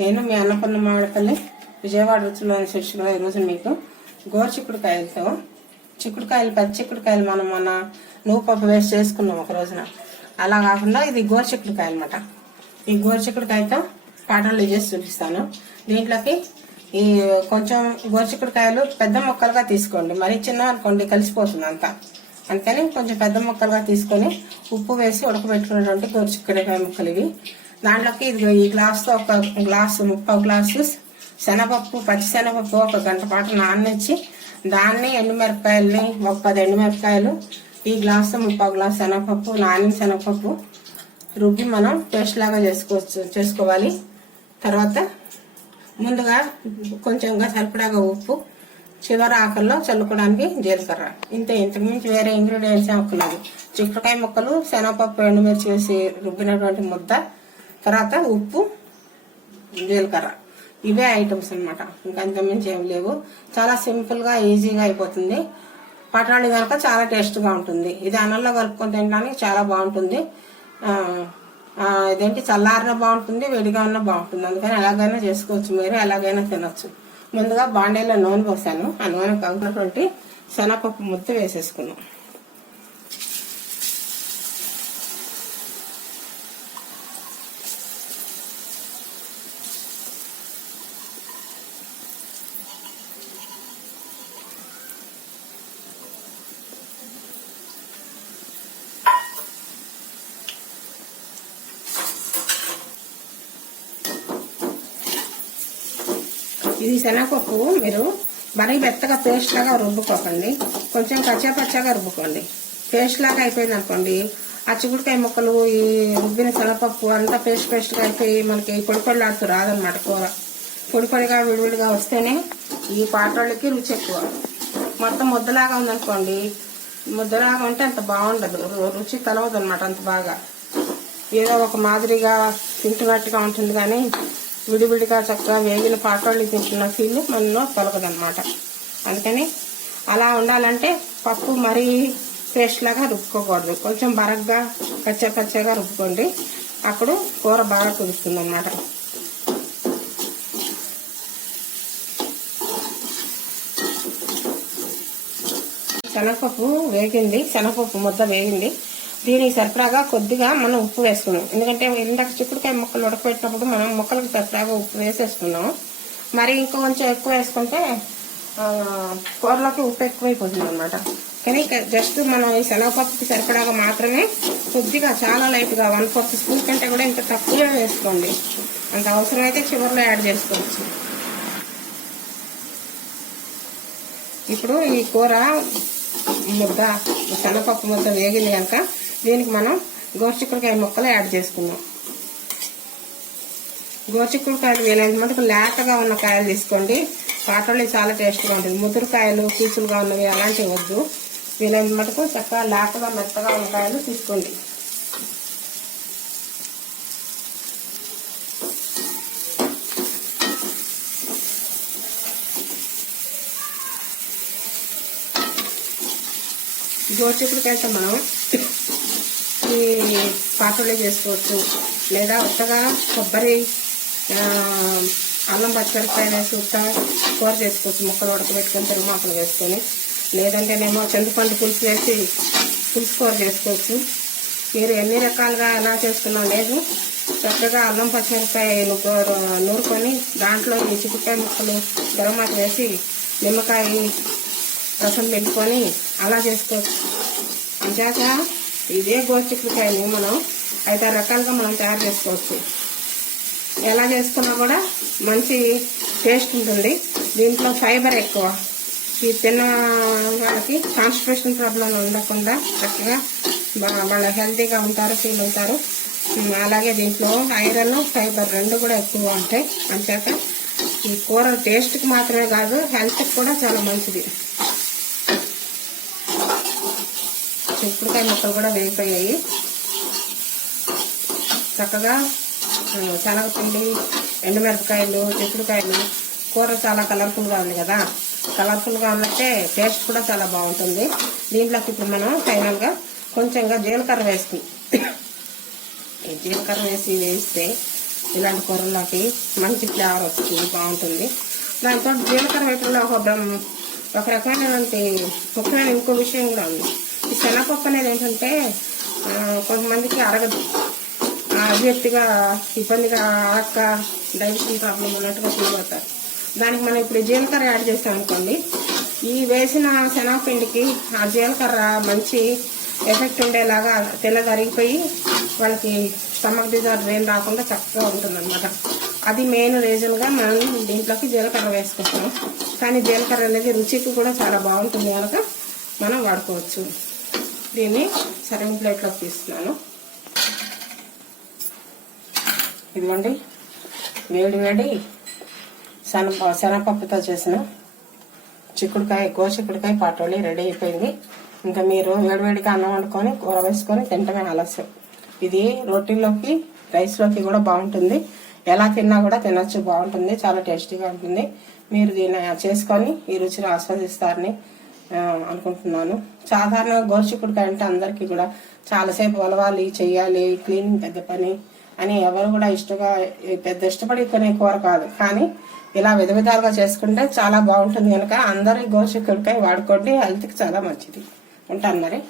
నేను మీ అన్నపూర్ణ మామిడిపల్లి విజయవాడ రుచుల్లోని శిక్షలో ఈరోజు మీకు గోరు చిక్కుడుకాయలతో చిక్కుడుకాయలు పచ్చి చిక్కుడుకాయలు మనం మొన్న నువ్వు పప్పు వేసి చేసుకున్నాం ఒక రోజున. అలా కాకుండా ఇది గోరు చిక్కుడుకాయ అనమాట ఈ గోరు చిక్కుడుకాయతో పాటలు చేసి చూపిస్తాను. దీంట్లోకి ఈ కొంచెం గోరు చిక్కుడుకాయలు పెద్ద ముక్కలుగా తీసుకోండి. మరి చిన్న అనుకోండి కలిసిపోతుంది అంతా. అందుకని కొంచెం పెద్ద ముక్కలుగా తీసుకొని ఉప్పు వేసి ఉడకబెట్టుకున్నటువంటి గోరు చిక్కుడుకాయ ముక్కలు ఇవి. దాంట్లోకి ఇది ఈ గ్లాస్తో ఒక గ్లాసు ముప్పై గ్లాసు శనగపప్పు పచ్చిశనగపప్పు ఒక గంట పాటు నాననిచ్చి దాన్ని ఎండుమిరపకాయలని ఒక పది ఎండుమిరపకాయలు ఈ గ్లాసు ముప్పై గ్లాసు శనగపప్పు నానిన శనగపప్పు రుబ్బి మనం పేస్ట్ లాగా చేసుకోవచ్చు చేసుకోవాలి. తర్వాత ముందుగా కొంచెంగా సరిపడాగా ఉప్పు చివరి ఆకల్లో చల్లుకోవడానికి జీలకర్ర. ఇంతే ఇంతకుమించి వేరే ఇంగ్రీడియంట్స్ అక్కర్లేదు చిక్కుడుకాయ ముక్కలు శనగపప్పు ఎండుమిర్చి వేసి రుబ్బినటువంటి ముద్ద తర్వాత ఉప్పు జీలకర్ర. ఇవే ఐటమ్స్ అనమాట ఇంకంతమించి ఏం లేవు. చాలా సింపుల్గా ఈజీగా అయిపోతుంది. పటాణి కనుక చాలా టేస్ట్గా ఉంటుంది. ఇది అన్నంలో కలుపుకొని తినడానికి చాలా బాగుంటుంది. ఇదేంటి? చల్లారిన బాగుంటుంది వేడిగా ఉన్న బాగుంటుంది. అందుకని ఎలాగైనా చేసుకోవచ్చు మీరు ఎలాగైనా తినొచ్చు. ముందుగా బాండీలో నూనె పోసాను. ఆ నూనె కాకున్నటువంటి శనగపప్పు ముద్ద వేసేసుకున్నాం. ఇది శనగపప్పు మీరు మరీ మెత్తగా పేస్ట్ లాగా రుబ్బుకోకండి. కొంచెం కచ్చాపచ్చాగా రుబ్బుకోండి. పేస్ట్ లాగా అయిపోయింది అనుకోండి ఆ చిగుడికాయ ముక్కలు ఈ రుబ్బిన శనగపప్పు అంతా పేస్ట్ పేస్ట్గా అయిపోయి మనకి పొడి పొడిలాడుతూ రాదనమాట కూర. పొడి పొడిగా విడివిడిగా వస్తేనే ఈ పాటోళ్ళకి రుచి ఎక్కువ. మొత్తం ముద్దలాగా ఉందనుకోండి ముద్దలాగా ఉంటే అంత బాగుండదు. రుచి తలవదు అనమాట అంత బాగా. ఏదో ఒక మాదిరిగా తింటున్నట్టుగా ఉంటుంది కానీ విడివిడిగా చక్కగా వేగిన పాటోళ్ళు తింటున్న ఫీల్ మనలో తొలగదనమాట అందుకని అలా ఉండాలంటే పప్పు మరీ పేస్ట్ లాగా రుబ్బుకోకూడదు. కొంచెం బరగ్గా పచ్చ పచ్చగా రుబ్బుకోండి. అప్పుడు కూర బాగా కుదురుతుంది అన్నమాట శనగపప్పు వేగింది. శనగపప్పు ముద్ద వేగింది. దీనికి సరిపడాగా కొద్దిగా మనం ఉప్పు వేసుకున్నాం ఎందుకంటే ఇందాక చిక్కుడుకాయ ముక్కలు ఉడకబెట్టినప్పుడు మనం ముక్కలకు సరిపడాగా ఉప్పు వేసేసుకున్నాం మరి ఇంకో కొంచెం ఎక్కువ వేసుకుంటే కూరలోకి ఉప్పు ఎక్కువైపోతుంది అనమాట కానీ జస్ట్ మనం ఈ శనగపప్పుకి సరిపడాగా మాత్రమే కొద్దిగా చాలా లైట్గా వన్ ఫోర్త్ స్పూన్ కంటే కూడా ఇంత తక్కువే వేసుకోండి. అంత అవసరమైతే చివరిలో యాడ్ చేసుకోవచ్చు. ఇప్పుడు ఈ కూర ముద్ద శనగపప్పు ముద్ద వేగింది కనుక దీనికి మనం గోరుచిక్కుడుకాయ ముక్కలు యాడ్ చేసుకుందాం. గోరుచిక్కుడుకాయలు వీలైనంత మటుకు లేతగా ఉన్న కాయలు తీసుకోండి. పాటలు చాలా టేస్ట్గా ఉంటుంది ముదురుకాయలు పీచులుగా ఉన్నవి అలాంటివి వద్దు. వీలైనంత మటుకు చక్కగా లేతగా మెత్తగా ఉన్న కాయలు తీసుకోండి. గోరుచిక్కుడుకాయతో మనం ఈ పాత్రలే చేసుకోవచ్చు. లేదా ఉత్తగా కొబ్బరి అల్లం పచ్చిమిరపకాయ వేసి ఉత్త కూర చేసుకోవచ్చు. ముక్కలు ఉడకబెట్టుకొని తిరుమాకులు వేసుకొని. లేదంటేనేమో చింతపండు పులుసు వేసి పులుసు కూర చేసుకోవచ్చు. మీరు ఎన్ని రకాలుగా ఎలా చేసుకున్నా లేదు. చక్కగా అల్లం పచ్చిమిరపకాయ నూరు- నూరుకొని దాంట్లో ఈ చిక్కుకాయ ముక్కలు గరమాకు వేసి నిమ్మకాయ రసం పెట్టుకొని అలా చేసుకోవచ్చు. అంతేకా ఇదే గోచిక్కుడుకాయని మనం ఐదు రకాలుగా మనం తయారు చేసుకోవచ్చు. ఎలా చేసుకున్నా కూడా మంచి టేస్ట్ ఉంటుంది. దీంట్లో ఫైబర్ ఎక్కువ. ఈ తిన్న వాళ్ళకి కాన్స్టిపేషన్ ప్రాబ్లం ఉండకుండా చక్కగా బా- వాళ్ళ హెల్తీగా ఉంటారు ఫీల్ అవుతారు. అలాగే దీంట్లో ఐరన్ ఫైబర్ రెండు కూడా ఎక్కువ ఉంటాయి. అంతేకా ఈ కూర టేస్ట్కి మాత్రమే కాదు హెల్త్కి కూడా చాలా మంచిది. చిక్కుడుకాయ ముక్కలు కూడా వేగిపోయాయి. చక్కగా శనగపిండి ఎండుమిరపకాయలు చిక్కుడుకాయలు కూర చాలా కలర్ఫుల్గా ఉంది కదా. కలర్ఫుల్గా ఉన్నట్టే టేస్ట్ కూడా చాలా బాగుంటుంది. దీంట్లోకి ఇప్పుడు మనం ఫైనల్గా కొంచెంగా జీలకర్ర వేసుకుని ఈ జీలకర్ర వేసి వేస్తే ఇలాంటి కూరల్లోకి మంచి ఫ్లేవర్ వస్తుంది బాగుంటుంది. దాంతో జీలకర్ర వేయటంలో ఒక ఒక రకమైనటువంటి ముఖ్యమైన ఇంకో విషయం కూడా ఉంది. శనగపప్పు అనేది ఏంటంటే కొంతమందికి అరగదు. అభ్యర్థిగా ఇబ్బందిగా అరక్క డైజెషన్ ప్రాబ్లం ఉన్నట్టుగా ఫీల్ అవుతారు. దానికి మనం ఇప్పుడు జీలకర్ర యాడ్ చేసాం అనుకోండి. ఈ వేసిన శనగపిండికి ఆ జీలకర్ర మంచి ఎఫెక్ట్ ఉండేలాగా తెల్లదరిగిపోయి వాళ్ళకి స్టమక్ డిజార్డర్ ఏం రాకుండా చక్కగా ఉంటుందన్నమాట. అది మెయిన్ రీజన్గా మనం దీంట్లోకి జీలకర్ర వేసుకుంటాం కానీ జీలకర్ర అనేది రుచికి కూడా చాలా బాగుంటుంది కనుక మనం వాడుకోవచ్చు. దీన్ని సరైన ప్లేట్లోకి తీస్తున్నాను. ఇదిగోండి వేడి వేడి శనప శనగపప్పుతో చేసిన చిక్కుడుకాయ గో చిక్కుడుకాయ పాటోలి రెడీ అయిపోయింది. ఇంకా మీరు వేడివేడిగా అన్నం వండుకొని కూర వేసుకొని తింటమే ఆలస్యం. ఇది రోటీలోకి రైస్లోకి కూడా బాగుంటుంది. ఎలా తిన్నా కూడా తినొచ్చు బాగుంటుంది చాలా టేస్టీగా ఉంటుంది. మీరు దీన్ని చేసుకొని ఈ రుచిని ఆస్వాదిస్తారని అనుకుంటున్నాను. సాధారణంగా గోరుచిక్కుడుకాయ అంటే అందరికీ కూడా చాలాసేపు వలవాలి చేయాలి క్లీన్ పెద్ద పని అని ఎవరు కూడా ఇష్టంగా పెద్ద ఇష్టపడి కొనే కూర కాదు. కానీ ఇలా విధ విధాలుగా చేసుకుంటే చాలా బాగుంటుంది కనుక అందరూ గోరుచిక్కుడుకాయ వాడుకోండి. హెల్త్కి చాలా మంచిది. ఉంటాను మరి.